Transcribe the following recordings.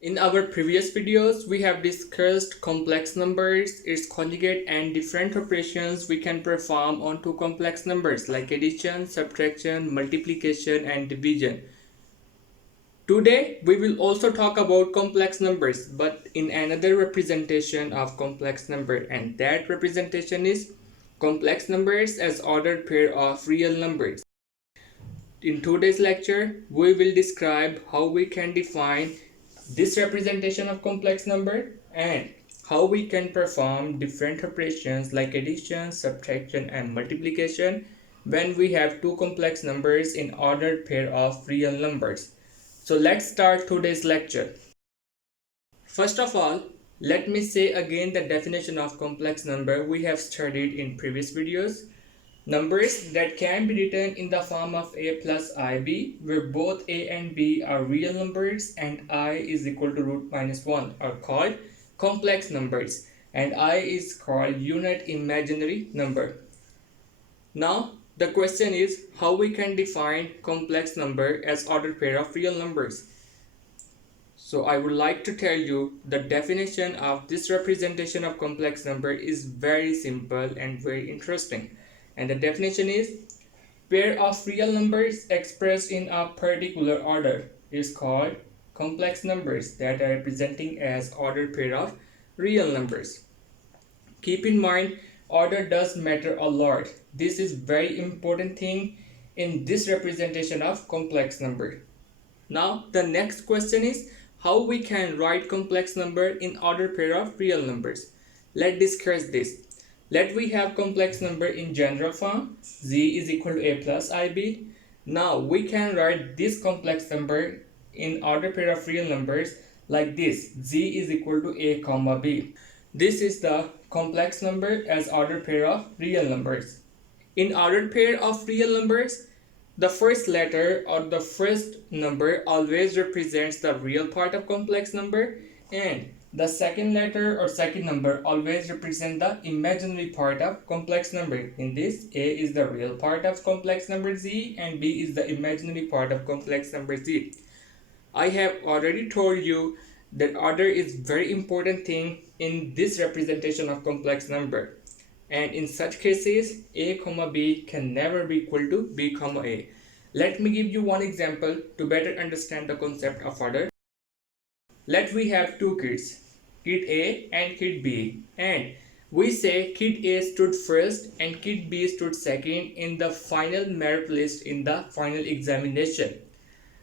In our previous videos, we have discussed complex numbers, its conjugate and different operations we can perform on two complex numbers like addition, subtraction, multiplication and division. Today, we will also talk about complex numbers but in another representation of complex number, and that representation is complex numbers as ordered pair of real numbers. In today's lecture, we will describe how we can define this representation of complex number and how we can perform different operations like addition, subtraction and multiplication when we have two complex numbers in ordered pair of real numbers. So let's start today's lecture. First of all, let me say again the definition of complex number we have studied in previous videos. Numbers that can be written in the form of a plus ib, where both a and b are real numbers and I is equal to root minus 1, are called complex numbers, and I is called unit imaginary number. Now, the question is how we can define complex number as ordered pair of real numbers. So I would like to tell you the definition of this representation of complex number is very simple and very interesting. And the definition is pair of real numbers expressed in a particular order is called complex numbers that are representing as ordered pair of real numbers. Keep in mind, order does matter a lot. This is very important thing in this representation of complex number. Now the next question is how we can write complex number in ordered pair of real numbers. Let's discuss this. Let we have complex number in general form, z is equal to a plus ib. Now we can write this complex number in ordered pair of real numbers like this, z is equal to a comma b. This is the complex number as ordered pair of real numbers. In ordered pair of real numbers, the first letter or the first number always represents the real part of complex number, and the second letter or second number always represents the imaginary part of complex number. In this, a is the real part of complex number z and b is the imaginary part of complex number z. I have already told you that order is very important thing in this representation of complex number. And in such cases, a comma b can never be equal to b comma a. Let me give you one example to better understand the concept of order. Let we have two kids, kid A and kid B, and we say kid A stood first and kid B stood second in the final merit list in the final examination.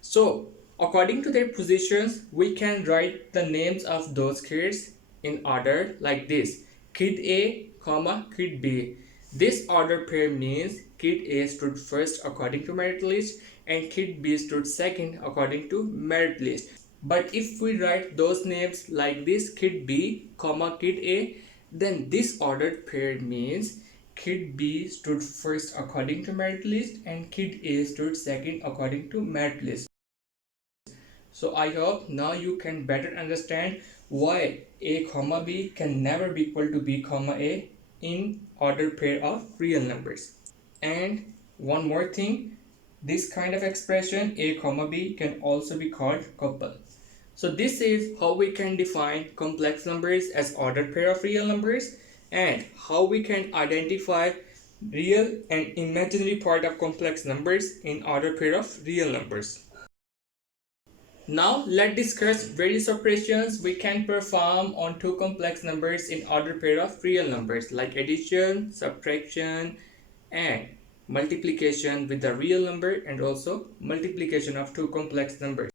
So, according to their positions, we can write the names of those kids in order like this: kid A, comma, kid B. This order pair means kid A stood first according to merit list and kid B stood second according to merit list. But if we write those names like this, kid B, comma, kid A, then this ordered pair means kid B stood first according to merit list and kid A stood second according to merit list. So I hope now you can better understand why a comma b can never be equal to b comma a in ordered pair of real numbers. And one more thing, this kind of expression a comma b can also be called couple. So this is how we can define complex numbers as ordered pair of real numbers and how we can identify real and imaginary part of complex numbers in ordered pair of real numbers. Now let's discuss various operations we can perform on two complex numbers in ordered pair of real numbers like addition, subtraction and multiplication with a real number and also multiplication of two complex numbers.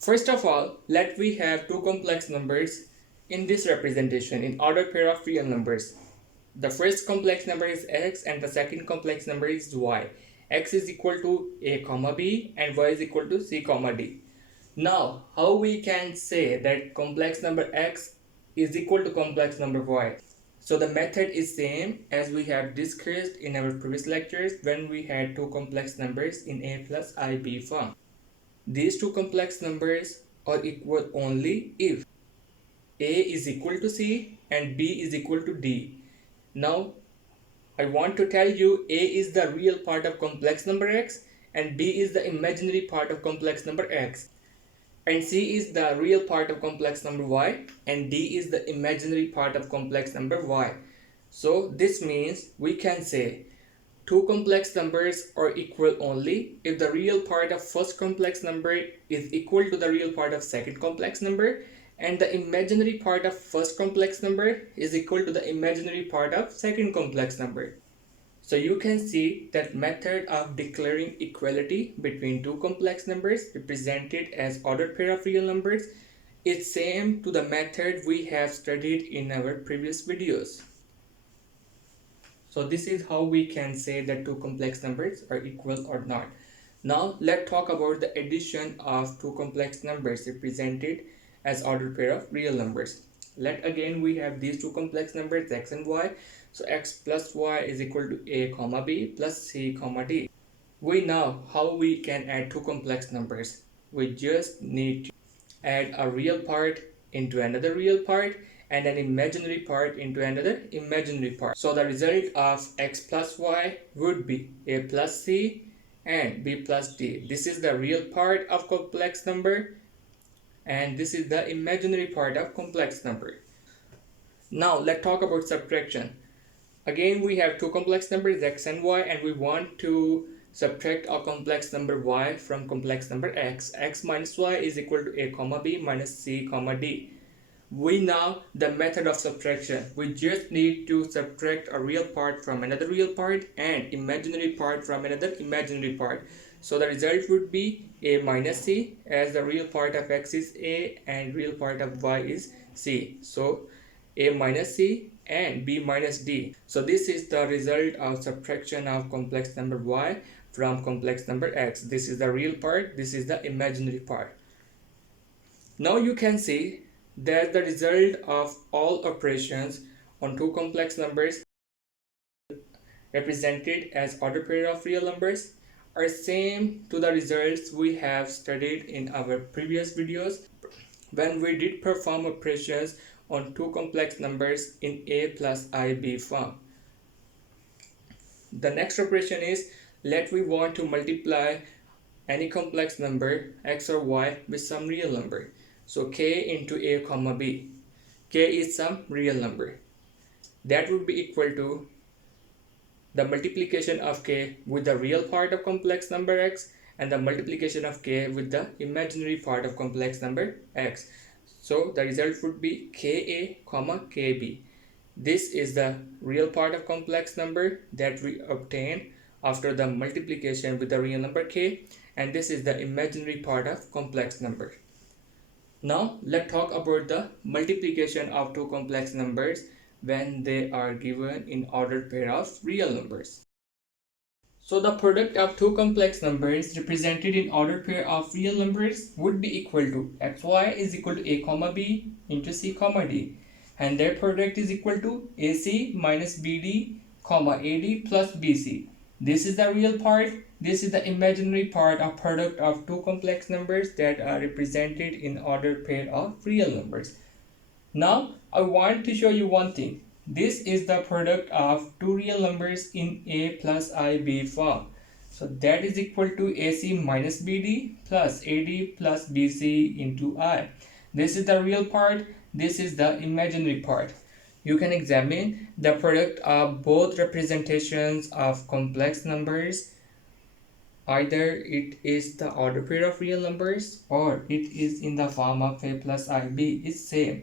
First of all, let we have two complex numbers in this representation in ordered pair of real numbers. The first complex number is x and the second complex number is y. X is equal to a comma b and y is equal to c comma d. Now, how we can say that complex number x is equal to complex number y? So the method is same as we have discussed in our previous lectures when we had two complex numbers in a plus ib form. These two complex numbers are equal only if a is equal to c and b is equal to d. Now, I want to tell you a is the real part of complex number x and b is the imaginary part of complex number x. and C is the real part of complex number y, and D is the imaginary part of complex number y. So this means we can say two complex numbers are equal only if the real part of first complex number is equal to the real part of second complex number, and the imaginary part of first complex number is equal to the imaginary part of second complex number. So you can see that method of declaring equality between two complex numbers represented as ordered pair of real numbers is same to the method we have studied in our previous videos. So this is how we can say that two complex numbers are equal or not. Now let's talk about the addition of two complex numbers represented as ordered pair of real numbers. Let again we have these two complex numbers x and y. So x plus y is equal to a comma b plus c comma d. We know how we can add two complex numbers. We just need to add a real part into another real part and an imaginary part into another imaginary part. So the result of x plus y would be a plus c and b plus d. This is the real part of complex number and this is the imaginary part of complex number. Now let's talk about subtraction. Again we have two complex numbers x and y, and we want to subtract a complex number y from complex number x. X minus y is equal to a comma b minus c comma d. We know the method of subtraction. We just need to subtract a real part from another real part and imaginary part from another imaginary part. So the result would be a minus c, as the real part of x is a and real part of y is c. So a minus c and b minus d. So this is the result of subtraction of complex number y from complex number x. This is the real part, this is the imaginary part. Now you can see that the result of all operations on two complex numbers represented as ordered pair of real numbers are same to the results we have studied in our previous videos when we did perform operations on two complex numbers in a plus ib form. The next operation is, let we want to multiply any complex number x or y with some real number. So k into a comma b. K is some real number. That would be equal to the multiplication of k with the real part of complex number x and the multiplication of k with the imaginary part of complex number x. So the result would be ka comma kb. This is the real part of complex number that we obtain after the multiplication with the real number k, and this is the imaginary part of complex number. Now let's talk about the multiplication of two complex numbers when they are given in ordered pair of real numbers. So the product of two complex numbers represented in ordered pair of real numbers would be equal to xy is equal to a comma b into c comma d, and their product is equal to ac minus bd comma ad plus bc. This is the real part, this is the imaginary part of product of two complex numbers that are represented in ordered pair of real numbers. Now I want to show you one thing. This is the product of two real numbers in a plus ib form. So that is equal to ac minus bd plus ad plus bc into I. This is the real part, this is the imaginary part. You can examine the product of both representations of complex numbers. Either it is the ordered pair of real numbers or it is in the form of a plus ib. It's same.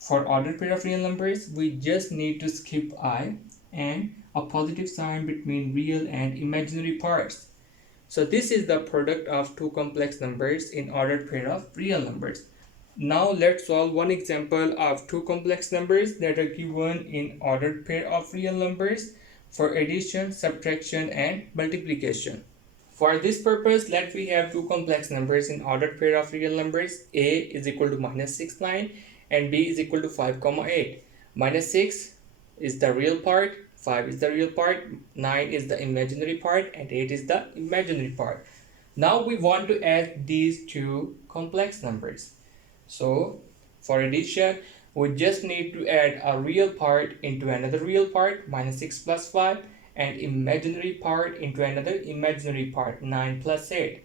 For ordered pair of real numbers, we just need to skip I and a positive sign between real and imaginary parts. So this is the product of two complex numbers in ordered pair of real numbers. Now let's solve one example of two complex numbers that are given in ordered pair of real numbers for addition, subtraction and multiplication. For this purpose, let we have two complex numbers in ordered pair of real numbers. A is equal to minus 6, 9 and b is equal to 5, 8. Minus 6 is the real part, 5 is the real part, 9 is the imaginary part and 8 is the imaginary part. Now we want to add these two complex numbers. So for addition, we just need to add a real part into another real part, minus 6 plus 5, and imaginary part into another imaginary part, 9 plus 8.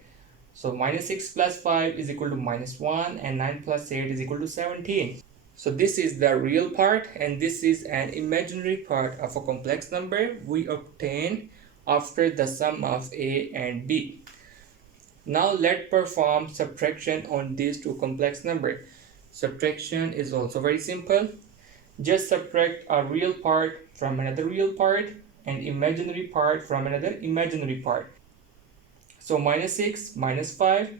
So minus 6 plus 5 is equal to minus 1 and 9 plus 8 is equal to 17. So this is the real part and this is an imaginary part of a complex number we obtain after the sum of a and b. Now let's perform subtraction on these two complex numbers. Subtraction is also very simple. Just subtract a real part from another real part and imaginary part from another imaginary part. So minus 6 minus 5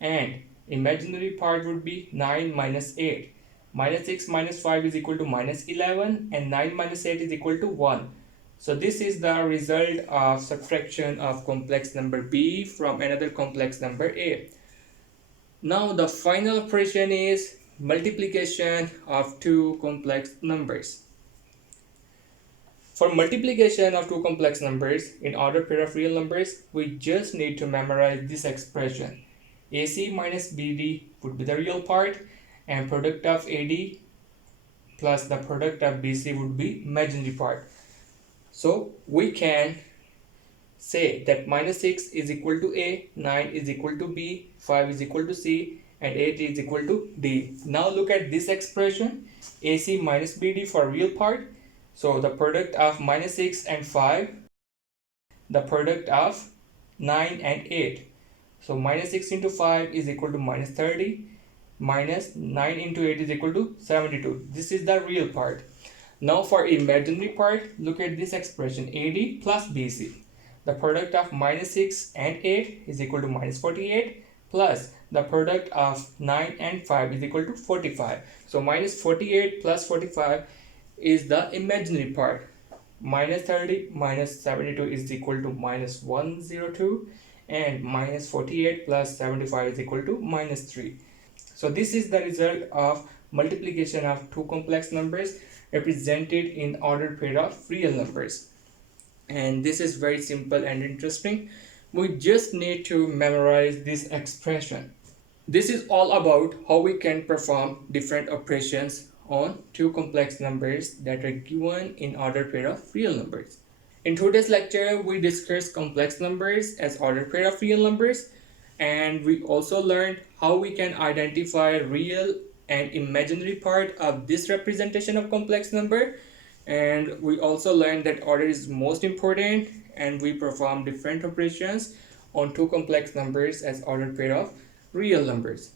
and imaginary part would be 9 minus 8. Minus 6 minus 5 is equal to minus 11 and 9 minus 8 is equal to 1. So this is the result of subtraction of complex number b from another complex number a. Now the final operation is multiplication of two complex numbers. For multiplication of two complex numbers in ordered pair of real numbers, we just need to memorize this expression. AC minus BD would be the real part and product of AD plus the product of BC would be imaginary part. So we can say that minus 6 is equal to A, 9 is equal to B, 5 is equal to C and 8 is equal to D. Now look at this expression, AC minus BD for real part. So the product of minus 6 and 5, the product of 9 and 8. So minus 6 into 5 is equal to minus 30, minus 9 into 8 is equal to 72. This is the real part. Now for imaginary part, look at this expression AD plus BC. The product of minus 6 and 8 is equal to minus 48 plus the product of 9 and 5 is equal to 45. So minus 48 plus 45 is the imaginary part. Minus 30 minus 72 is equal to minus 102 and minus 48 plus 75 is equal to minus 3. So this is the result of multiplication of two complex numbers represented in ordered pair of real numbers. And this is very simple and interesting. We just need to memorize this expression. This is all about how we can perform different operations on two complex numbers that are given in ordered pair of real numbers. In today's lecture, we discussed complex numbers as ordered pair of real numbers, and we also learned how we can identify real and imaginary part of this representation of complex number, and we also learned that order is most important, and we perform different operations on two complex numbers as ordered pair of real numbers.